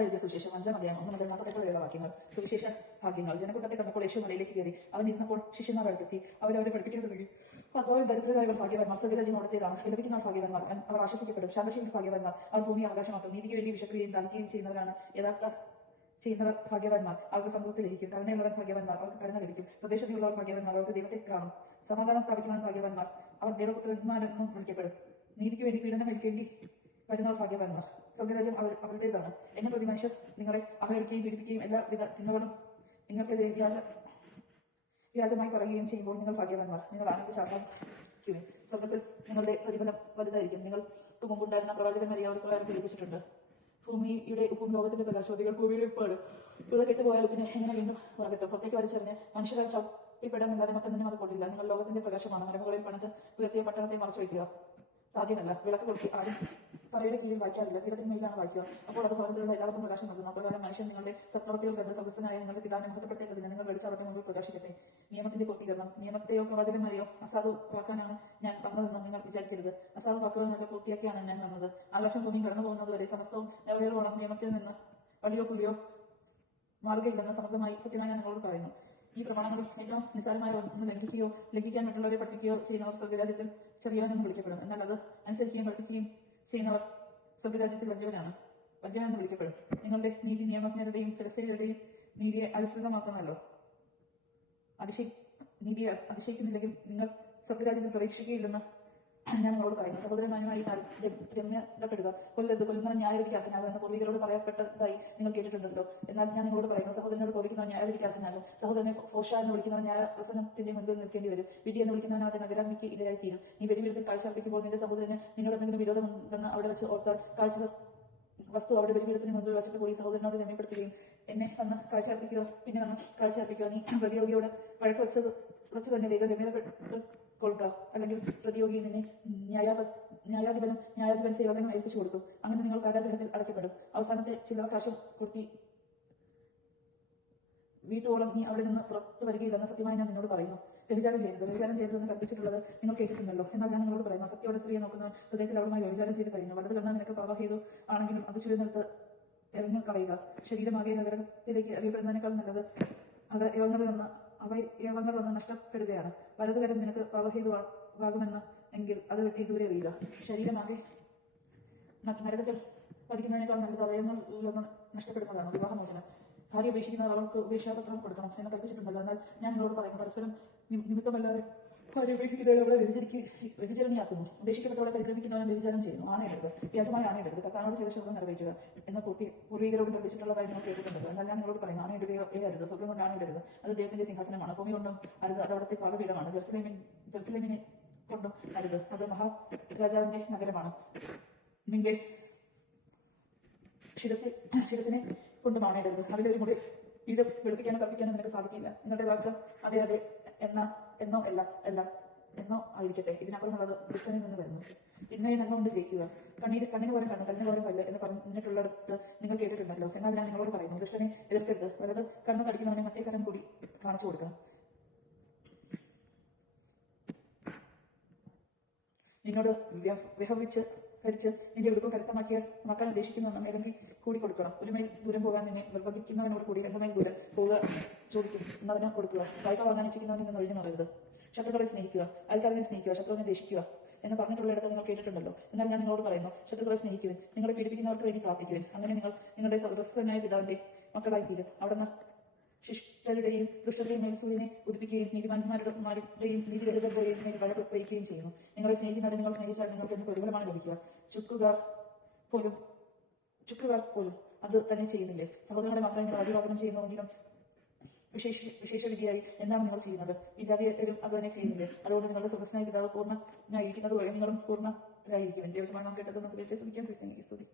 എഴുതിയ സുവിശേഷം 5-ാം അധ്യായം 1 മുതൽ 48 വാക്യങ്ങൾ. സുവിശേഷ ഭാഗ്യങ്ങൾ. ജനക്കൂട്ടത്തെ കണ്ടപ്പോൾ യേശു മലയിലേക്ക് കയറി. അവൻ ഇരുന്നപ്പോൾ ശിഷ്യന്മാർ അടുത്തെത്തി. അവരവരെ പഠിപ്പിക്കാൻ തുടങ്ങി. അപ്പോൾ ദരിദ്രരായവർ ഭാഗ്യവാന്മാർ, സ്വർഗ്ഗരാജ്യം അവിടുത്തേതാണ്. ലഭിക്കുന്നവർ ഭാഗ്യവാന്മാർ, അവർ ആശ്വസിക്കപ്പെടും. ശാന്തശീലർ ഭാഗ്യവാന്മാർ, അവർ ഭൂമി അവകാശമാക്കും. നീതിക്ക് വേണ്ടി വിശക്കുകയും ദാഹിക്കുകയും ചെയ്യുന്നവർ ഭാഗ്യവാന്മാർ, അവർക്ക് സമൂഹത്തിലിരിക്കും. കരുണയുള്ളവർ ഭാഗ്യവാന്മാർ, അവർക്ക് കരുണ ലഭിക്കും. പ്രദേശത്തിലുള്ളവർ ഭാഗ്യവാന്മാർ, അവർക്ക് ദൈവത്തെ കാണും. സമാധാനം സ്ഥാപിക്കുവാൻ ഭാഗ്യവാന്മാർ, അവർ ദേവപുത്രന്മാരെന്നും വിളിക്കപ്പെടും. നീതിക്ക് വേണ്ടി പീഡനം കഴിക്കേണ്ടി വരുന്നവർ ഭാഗ്യവാന്മാർ, സ്വർഗ്ഗരാജ്യം അവരുടേതാണ്. എന്നെ പ്രതി മനുഷ്യർ നിങ്ങളെ അവഹേളിക്കുകയും പീഡിപ്പിക്കുകയും എല്ലാവിധ തിന്മകളും നിങ്ങൾക്കെതിരെ വ്യാജമായി പറയുകയും ചെയ്യുമ്പോൾ നിങ്ങൾ ഭാഗ്യവാന്മാർ. നിങ്ങൾ ആനന്ദിച്ചാർക്കും. സ്വർഗ്ഗത്തിൽ നിങ്ങളുടെ പ്രതിഫലം വലുതായിരിക്കും. നിങ്ങൾക്ക് മുമ്പുണ്ടായിരുന്ന പ്രവാചകന്മാരെ അവർക്ക് ലഭിച്ചിട്ടുണ്ട്. ഭൂമിയുടെ ഉപ്പും ലോകത്തിന്റെ പ്രകാശോദികൾ ഭൂമിയുടെ ഉപ്പാണ്. ഇവ കെട്ടുപോയാൽ പിന്നെ എങ്ങനെ വീണ്ടും പുറകെത്തും? പുറത്തേക്ക് വലിച്ചെറിഞ്ഞ് മനുഷ്യരാൽ ചവിട്ടിപ്പെടാനല്ലാതെ മറ്റൊന്നിനും അത് കൊള്ളില്ല. നിങ്ങൾ ലോകത്തിന്റെ പ്രകാശമാണ്. മരമുകളിൽ പണിത് ഉയർത്തിയ പട്ടണത്തെ മറച്ചു വയ്ക്കുക സാധ്യമല്ല. വിളക്ക് കൊളുത്തി ആരും പറയുടെ കീഴിൽ വായിക്കാറില്ല, പീഠത്തിന്മേലാണ് വായിക്കുക. അപ്പോൾ അത് ഭവനത്തിലുള്ള എല്ലാവർക്കും പ്രകാശം നൽകുന്നു. അപ്രകാരം മനുഷ്യൻ നിങ്ങളുടെ സത്പ്രവൃത്തികൾ കണ്ട് സ്വർഗ്ഗസ്ഥനായ നിങ്ങളുടെ പിതാവിനെ മഹത്വപ്പെടുത്തേണ്ടതിന് നിങ്ങൾ വെളിച്ചം അവരുടെ മുമ്പിൽ പ്രകാശിക്കട്ടെ. നിയമത്തിന്റെ പൂർത്തീകരണം. നിയമത്തെയോ പ്രവചനമാരെയോ അസാധുവാക്കാനാണ് ഞാൻ വന്നതെന്ന് നിങ്ങൾ വിചാരിക്കരുത്. അസാധു വാക്കുകൾ നല്ല പൂർത്തിയാക്കിയാണ് ഞാൻ വന്നത്. ആകാശം ഭൂമി കടന്നു പോകുന്നതുവരെ സമസ്തവും നിറവേറോളം നിയമത്തിൽ നിന്ന് വലിയോ പുലിയോ മാറുകയില്ലെന്ന് സമഗ്രമായി സത്യമായി ഞാൻ നിങ്ങളോട് പറയുന്നു. ഈ പ്രമാണങ്ങളിൽ ഏറ്റവും നിസ്സാരമായ ഒന്ന് ലംഘിക്കാൻ മറ്റുള്ളവരെ പഠിപ്പിക്കുകയോ ചെയ്യുന്നവർ സ്വർഗ്ഗരാജ്യത്തിൽ ചെറിയവനെന്ന് വിളിക്കപ്പെടും. എന്നാൽ അത് അനുസരിക്കുകയും പഠിപ്പിക്കുകയും ചെയ്യുന്നവർ സ്വർഗ്ഗരാജ്യത്തിൽ വല്യവനെന്ന് വിളിക്കപ്പെടും. നിങ്ങളുടെ നീതി നിയമജ്ഞരുടെയും ഫരിസേയരുടെയും നീതിയെ അനുസൃതമാക്കുന്നല്ലോ. നീതിയെ അതിശയിക്കുന്നില്ലെങ്കിൽ നിങ്ങൾ സ്വർഗ്ഗരാജ്യത്തിൽ പ്രവേശിക്കുകയില്ലെന്ന് ഞാൻ നിങ്ങളോട് പറയുന്നു. സഹോദരന്മാരുമായി രമ്യതപ്പെടുക. കൊല്ലരുത്. കൊല്ലുന്നവൻ ന്യായവിധിക്കാരനാകുമെന്ന് പൂർവികരോട് പറയപ്പെട്ടതായി നിങ്ങൾ കേട്ടിട്ടുണ്ടല്ലോ. എന്നാൽ ഞാൻ നിങ്ങളോട് പറയുന്നു, സഹോദരനോട് കോപിക്കുന്നവൻ ന്യായവിധിക്കാരനാകും. സഹോദരനെ ഫോഷ എന്ന് വിളിക്കുന്നവൻ ന്യായപ്രസംഗത്തിന്റെ മുൻപിൽ നിൽക്കേണ്ടി വരും. വിധി എന്ന് വിളിക്കുന്നവൻ അവന്റെ നഗരാഗ്നിക്ക് ഇരയായിത്തീരും. നീ ബലിപീഠത്തിൽ കാഴ്ച അർപ്പിക്കുമ്പോൾ നിന്റെ സഹോദരന് നിങ്ങളുടെ എന്തെങ്കിലും വിരോധമുണ്ടെന്ന് അവിടെ വെച്ച് ഓർത്താൽ കാഴ്ച വസ്തു അവിടെ ബലിപീഠത്തിന് മുൻപിൽ വെച്ചിട്ട് പോയി സഹോദരനോട് രമ്യപ്പെടുത്തുകയും എന്നെ വന്ന് കാഴ്ച അർപ്പിക്കുക, പിന്നെ വന്ന് കാഴ്ച അർപ്പിക്കുക. നീ പ്രതിയോഗിയോട് വഴക്ക് വെച്ച് തന്നെ വേഗം രമ്യതപ്പെട്ട് കൊടുക്കുക. അല്ലെങ്കിൽ പ്രതിയോഗി നിന്നെ ന്യായാധിപൻ സേവകനും ഏൽപ്പിച്ചു കൊടുക്കും. അങ്ങനെ നിങ്ങൾ കാരാഗൃഹത്തിൽ അടയ്ക്കപ്പെടും. അവസാനത്തെ ചില്ലറ കാശും കുട്ടി വീട്ടോളം നീ അവിടെ നിന്ന് പുറത്തു വരികയില്ലെന്ന് സത്യമായി ഞാൻ നിന്നോട് പറയുന്നു. വ്യഭിചാരം ചെയ്തതെന്ന് കൽപ്പിച്ചിട്ടുള്ളത് നിങ്ങൾ കേട്ടിട്ടുണ്ടല്ലോ. എന്നാൽ ഞാൻ നിങ്ങളോട് പറയുന്നു, സത്യയോടെ സ്ത്രീയെ നോക്കുന്നവൻ ഹൃദയത്തിൽ അവളുമായി വ്യഭിചാരം ചെയ്ത് കഴിഞ്ഞു. വലത് കണ്ണ് നിനക്ക് പാപഹേതു ആണെങ്കിലും അത് ചുരുന്നെടുത്ത് എറിഞ്ഞു കളയുക. ശരീരമാകെ നഗരത്തിലേക്ക് അറിയപ്പെടുന്നതിനേക്കാൾ നല്ലത് അവയവങ്ങൾ വന്ന് നഷ്ടപ്പെടുകയാണ്. വലതുകരം നിനക്ക് പാപഹേതുവാകുമെന്ന് എങ്കിൽ അത് വെട്ടി ദൂരെ എറിയുക. ശരീരമാകെ നരകത്തിൽ പതിക്കുന്നതിനേക്കാൾ നല്ലത് അവയവങ്ങളിലൊന്ന് നഷ്ടപ്പെടുന്നതാണ്. വിവാഹമോചനം. ഭാര്യ ഉപേക്ഷിക്കുന്നവർ അവൾക്ക് ഉപേക്ഷാപത്രം കൊടുക്കണം എന്ന് കൽപ്പിച്ചിട്ടുണ്ടല്ലോ. എന്നാൽ ഞാൻ നിങ്ങളോട് പറയുന്നു, പരസ്പരം നിമിത്തമല്ലാതെ ഭാര്യ ഉപേക്ഷിക്കുന്നവരെ അവളെ വ്യഭിചരിണിയാക്കുന്നു. ഉപേക്ഷിക്കപ്പെട്ടവളെ പരിക്രമിക്കുന്നവൻ വ്യഭിചാരം ചെയ്യുന്നു. ആണയിടരുത്. വ്യാജമായ ആണയിടരുത്. കർത്താവിനോട് ചെയ്ത ശബ്ദം നിറവേറ്റുക എന്ന് പൂർവികരോട് കൽപ്പിച്ചിട്ടുള്ളതായി നിങ്ങൾ കേട്ടിട്ടുണ്ടല്ലോ. എന്നാൽ ഞാൻ നിങ്ങളോട് പറയുന്നു, ആണയിടുകയോ അരുത്. സ്വർഗ്ഗം കൊണ്ട് ആണയിടരുത്. അത് ദൈവത്തിന്റെ സിംഹാസനമാണ്. ഭൂമി കൊണ്ടും അരുത്, അത് അവിടുത്തെ പാദപീഠമാണ്. ജെറുസലേമിനെ കൊണ്ടും അരുത്, അത് മഹാരാജാവിന്റെ നഗരമാണ്. നിന്റെ ശിരസിനെ കൊണ്ടും ആണയിടരുത്. അതിലൊരു മുടി ഇത് വെളുപ്പിക്കാനോ കൽപ്പിക്കാനോ നിനക്ക് സാധിക്കില്ല. നിങ്ങളുടെ വാക്ക് അതെ അതെ എന്നോ അല്ല എന്നോ ആയിരിക്കട്ടെ. ഇതിനപ്പുറമുള്ളത് ദുഷ്ടനിൽ നിന്ന് വരുന്നു. തിന്മയെ നന്മ കൊണ്ട് ജയിക്കുക. കണ്ണിന് പോലും കണ്ണ്, കണ്ണിന് പോലും കല്ല് എന്ന് പറഞ്ഞിട്ടുള്ളിടത്ത് നിങ്ങൾ കേട്ടിട്ടുണ്ടല്ലോ. എന്നാൽ ഞാൻ നിങ്ങളോട് പറയുന്നു, ദുഷ്ടനെ എതിർക്കരുത്. വലത് കണ്ണ് കടിക്കുന്നവനെ മറ്റേ കരം കൂടി കാണിച്ചു കൊടുക്കണം. നിന്നോട് ഭരിച്ച് നിന്റെ ഉടുപ്പ് കരസ്ഥമാക്കാൻ ഉദ്ദേശിക്കുന്നുവെന്ന് മേലങ്കി കൂടി കൊടുക്കണം. ഒരു മൈൽ ദൂരം പോകാൻ നിന്നെ നിർബന്ധിക്കുന്നവനോട് കൂടി 2 മൈൽ ദൂരം പോവുക ചോദിക്കുന്നവന് കൊടുക്കുക. വായ്പ വാങ്ങാൻ ഇച്ഛിക്കുന്നവനിൽ നിന്ന് ഒഴിഞ്ഞു മാറരുത്. ശത്രുക്കളെ സ്നേഹിക്കുക, അയൽക്കാരനെ സ്നേഹിക്കുക, ശത്രുവിനെ ദേഷിക്കുക എന്ന് പറഞ്ഞിട്ടുള്ളിടത്ത് നിങ്ങൾ കേട്ടിട്ടുണ്ടല്ലോ. എന്നാൽ ഞാൻ നിങ്ങളോട് പറയുന്നു, ശത്രുക്കളെ സ്നേഹിക്കുവിൻ, നിങ്ങളെ പീഡിപ്പിക്കുന്നവർക്ക് വേണ്ടി പ്രാർത്ഥിക്കുവിൻ. അങ്ങനെ നിങ്ങൾ നിങ്ങളുടെ സ്വർഗ്ഗസ്ഥനായ പിതാവിന്റെ മക്കളായി തീരും. അവിടുന്ന് ശിഷ്ടരുടെയും ദുഷ്ടരുടെയും മേൽ സൂര്യനെ ഉദിപ്പിക്കുകയും നീതിമാന്മാരുടെയും നീതിരഹിതരുടെയും മേൽ വഴ വയ്ക്കുകയും ചെയ്യുന്നു. നിങ്ങളെ സ്നേഹിക്കുന്നത് നിങ്ങൾ സ്നേഹിച്ചാൽ നിങ്ങൾക്ക് എന്ത് പ്രതിഫലമാണ് ലഭിക്കുക? ചുക്കുകാർ പോലും അത് തന്നെ ചെയ്യുന്നില്ലേ? സഹോദരങ്ങളെ മാത്രമേ നിങ്ങൾ അടിവാദനം ചെയ്യുന്നുവെങ്കിലും വിശേഷവിധിയായി എന്താണ് നിങ്ങൾ ചെയ്യുന്നത്? ഈ ജാതിയരും അത് തന്നെ ചെയ്യുന്നില്ലേ? അതുകൊണ്ട് നിങ്ങളുടെ സ്വർഗ്ഗസ്ഥനായ പിതാവ് പൂർണ്ണനായിരിക്കുന്നത് പോലെ നിങ്ങളും പൂർണ്ണരായിരിക്കും. ദൈവസമാനം കേട്ടത് നമുക്ക് ദൈവത്തെ സ്തുതിക്കാം. ക്രിസ്ത്യൻ സ്തുതി.